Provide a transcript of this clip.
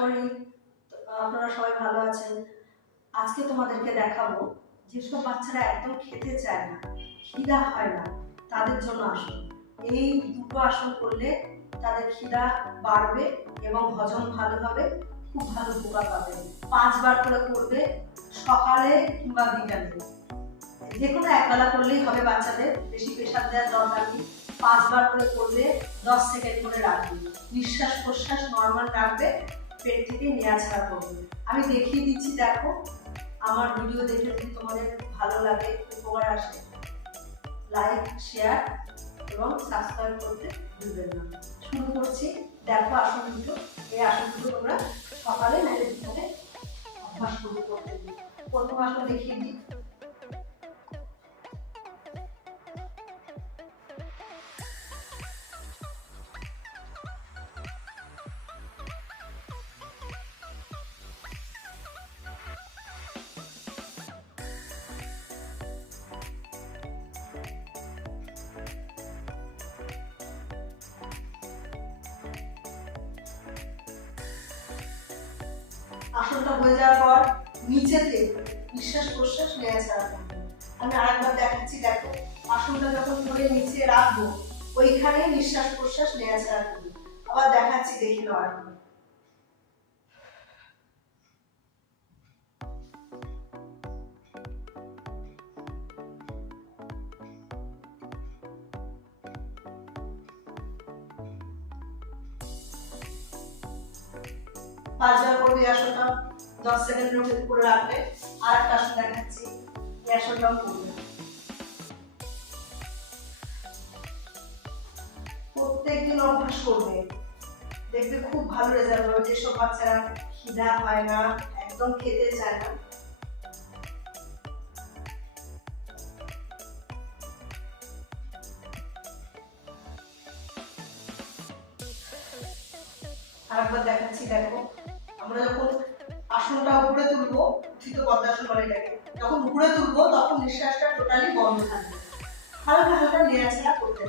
করি আপনারা সবাই ভালো আছেন। আজকে তোমাদেরকে দেখাবো যেসব বাচ্চারা একদম খেতে চায় না, খিদা হয় না, তাদের জন্য আসন এই দুটো আসন করলে তাদের খিদা বাড়বে এবং হজম ভালো হবে, খুব ভালো উপকার পাবে। পাঁচবার করে করবে সকালে কিংবা বিকালে। যে কোনো একবেলা করলেই হবে বাচ্চাদের, বেশি প্রেশার দেওয়ার দরকার নেই। পাঁচবার করে করবে, দশ সেকেন্ড করে রাখবে। নিঃশ্বাস প্রশ্বাস নর্মাল রাখবে, পেট থেকে নেওয়া ছাড়া করবে। আমি দেখিয়ে দিচ্ছি, দেখো, আমার ভিডিও দেখে যদি তোমাদের ভালো লাগে, উপকার আসে লাইক শেয়ার এবং সাবস্ক্রাইব করতে ভুলবেন না। শুরু করছি, দেখো আসন দুটো এই আসন দুটো তোমরা সকালে নাইলে বিকালে অভ্যাস করতে প্রথম আসন দেখিয়ে দিই। আসনটা হয়ে যাওয়ার পর নিচেতে নিঃশ্বাস প্রশ্বাস নেওয়া ছাড়া আমি আরেকবার দেখাচ্ছি, দেখো। আসনটা যখন ধরে নিচে রাখব ওইখানে নিঃশ্বাস প্রশ্বাস নেওয়া ছাড়া আবার দেখাচ্ছি, দেখি নেওয়ার পাঁচবার করবে এই দশ সেকেন্ডের উপরে রাখলে আর একটা আসন দেখাচ্ছি এই আসনটাও করবে। প্রত্যেকদিন অভ্যাস করবে। দেখবে খুব ভালো রেজাল্ট হবে। যেসব বাচ্চারা খিদা পায় না, একদম খেতে চায় না আরেকবার দেখাচ্ছি, দেখো। আমরা যখন আসনটা উপরে তুলবো উঠিত পদ্মাসন বলে এটাকে যখন উপরে তুলবো, তখন নিঃশ্বাসটা টোটালি বন্ধ থাকবে। হালকা হালকা নেড়াচাড়া করতে